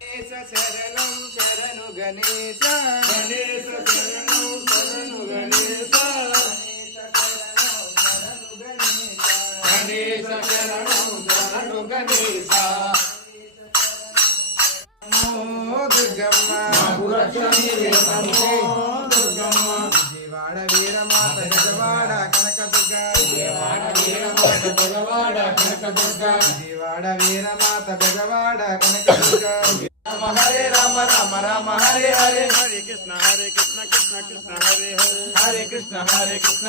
శరణం శరణు గణేశ గణేశ శరణం శరణు గణేశ గణేశ శరణం శరణు గణేశ దుర్గమ్మ దుర్గమ్మ విజయవాడ వీరమాత గజవాడ కనకదుర్గ విజయవాడ వీరమాత గజవాడ కనకదుర్గ విజయవాడ వీరమాత గజవాడ కనకదుర్గ హరే రామ రామ రామ హరే హరే హరే కృష్ణ కృష్ణ కృష్ణ హరే హరే హరే కృష్ణ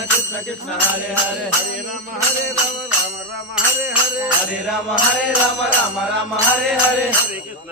కృష్ణ కృష్ణ హరే హరే హరే రామ రామ రామ హరే హరే హరే రామ రామ రామ హరే హరే హరే కృష్ణ